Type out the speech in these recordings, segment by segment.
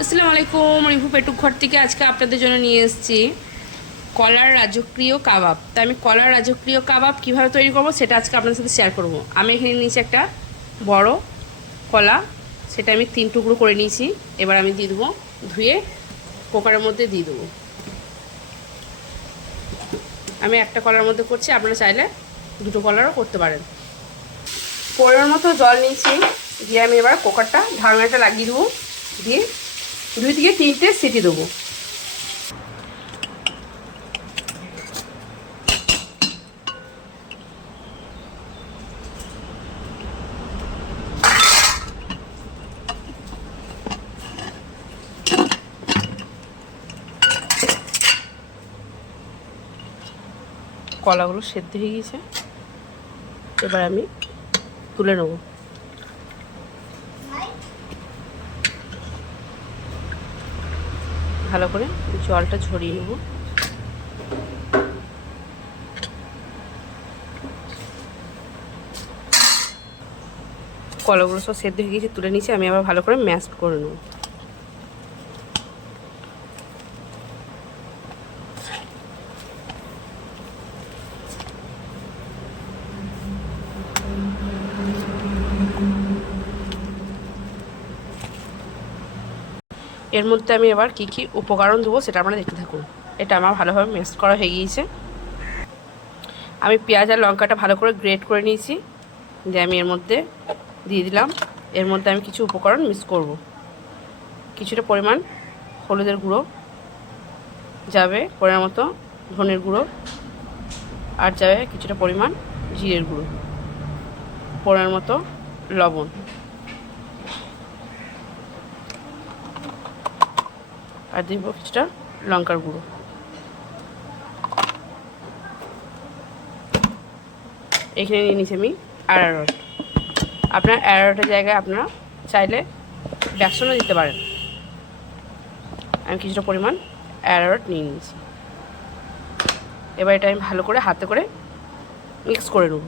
আসসালামু আলাইকুম। রিভু পেটুক ঘর থেকে আজকে আপনাদের জন্য নিয়ে এসেছি কলার রাজকীয় কাবাব। তো আমি কলার রাজকীয় কাবাব কিভাবে তৈরি করব সেটা আজকে আপনাদের সাথে শেয়ার করব। আমি এখানে নিয়েছি একটা বড় কলা, সেটা আমি 3 টুকরো করে নিয়েছি। এবার আমি দিয়ে দেবো, ধুয়ে কুকারের মধ্যে দিয়ে দেবো। আমি একটা কলার মধ্যে করছি, আপনারা চাইলে 2টো কলারও করতে পারেন। পরিমাণ মতো জল নিয়েছি, দিয়ে আমি এবার কুকারটা ঢাকনাটা লাগিয়ে দেবো, দিয়ে 2 থেকে 3টে সিটি দেবো। কলাগুলো সেদ্ধ হয়ে গিয়েছে, এবার আমি তুলে নেব। ভালো করে জলটা ঝরিয়ে নেব। কলাগুলো সব সেদ্ধ হয়ে গিয়েছে, তুলে নিয়েছি। আমি আবার ভালো করে ম্যাশ করে নেব। এর মধ্যে আমি এবার কি কি উপকরণ দেবো সেটা আপনারা দেখতে থাকুন। এটা আমার ভালোভাবে ম্যাশ করা হয়ে গিয়েছে। আমি পেঁয়াজ আর লঙ্কাটা ভালো করে গ্রেট করে নিয়েছি, যে আমি এর মধ্যে দিয়ে দিলাম। এর মধ্যে আমি কিছু উপকরণ মিক্স করব। কিছুটা পরিমাণ হলুদের গুঁড়ো যাবে, পরিমাণ মতো ধনের গুঁড়ো, আর যাবে কিছুটা পরিমাণ জিরের গুঁড়ো, পরিমাণ মতো লবণ, আর দিব কিছুটা লঙ্কার গুঁড়ো। এখানে নিয়ে নিচ্ছি আমি অ্যারারুট। আপনার অ্যারারুটের জায়গায় আপনারা চাইলে বেসনও দিতে পারেন। আমি কিছুটা পরিমাণ অ্যারারুট নিয়ে নিয়েছি। এবার এটা আমি ভালো করে হাতে করে মিক্স করে নেব।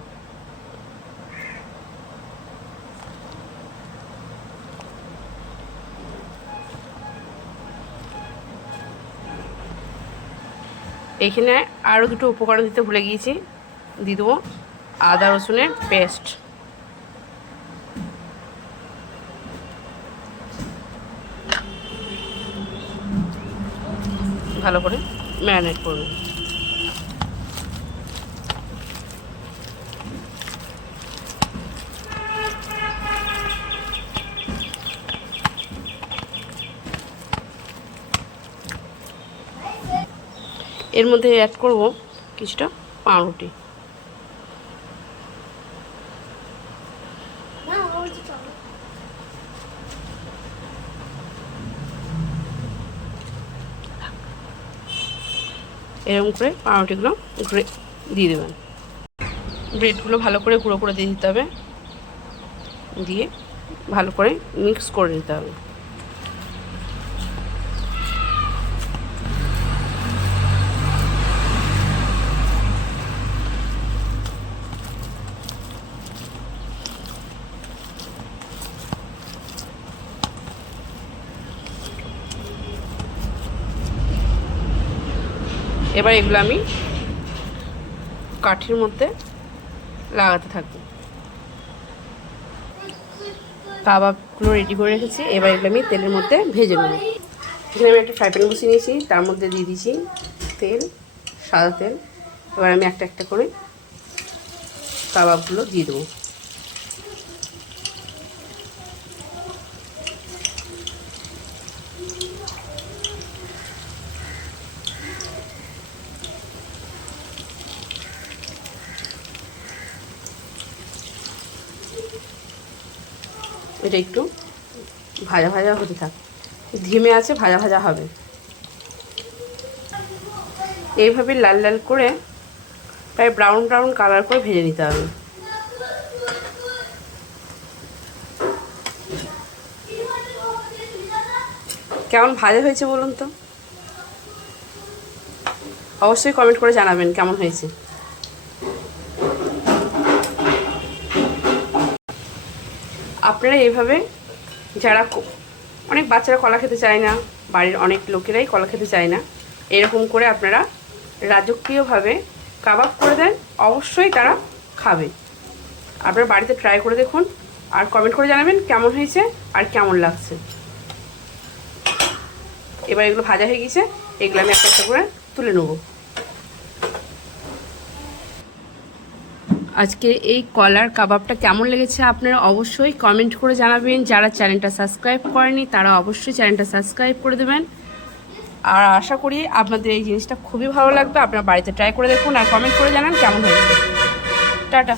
এইখানে আরও 2টো উপকরণ দিতে ভুলে গিয়েছি, দিয়ে দেবো আদা রসুনের পেস্ট। ভালো করে ম্যারিনেট করব। এর মধ্যে অ্যাড করব কিছুটা পাউরুটি। এরকম করে পাউরুটিগুলো দিয়ে দেবেন। ব্রেডগুলো ভালো করে গুঁড়ো করে দিয়ে দিতে হবে, দিয়ে ভালো করে মিক্স করে নিতে হবে। এবার এগুলো আমি কাঠির মধ্যে লাগাতে থাকবো। কাবাবগুলো রেডি করে রেখেছি, এবার এগুলো আমি তেলের মধ্যে ভেজে নেব। এখানে আমি একটা ফ্রাই প্যান বসিয়ে নিয়েছি, তার মধ্যে দিয়ে দিয়েছি তেল, সাদা তেল। এবার আমি একটা একটা করে কাবাবগুলো দিয়ে দেবো। এটা একটু ভাজা ভাজা হতে থাক, ধিমে আছে ভাজা ভাজা হবে। এইভাবে লাল লাল করে প্রায় ব্রাউন ব্রাউন কালার করে ভেজে নিতে হবে। কেমন ভাজা হয়েছে বলুন তো, অবশ্যই কমেন্ট করে জানাবেন কেমন হয়েছে। আপনারা এইভাবে যারা অনেক বাচ্চারা কলা খেতে চায় না, বাড়ির অনেক লোকেরাই কলা খেতে চায় না। এরকম করে আপনারা রাজকীয়ভাবে কাবাব করে দেন, অবশ্যই তারা খাবে। আপনারা বাড়িতে ট্রাই করে দেখুন আর কমেন্ট করে জানাবেন কেমন হয়েছে আর কেমন লাগছে। এবার এগুলো ভাজা হয়ে গেছে, এগুলো আমি একটা একটা করে তুলে নেব। আজকে এই কলার কাবাবটা কেমন লেগেছে আপনারা অবশ্যই কমেন্ট করে জানাবেন। যারা চ্যানেলটা সাবস্ক্রাইব করেনি তারা অবশ্যই চ্যানেলটা সাবস্ক্রাইব করে দেবেন। আর আশা করি আপনাদের এই জিনিসটা খুবই ভালো লাগবে। আপনারা বাড়িতে ট্রাই করে দেখুন আর কমেন্ট করে জানান কেমন হয়েছে। টাটা।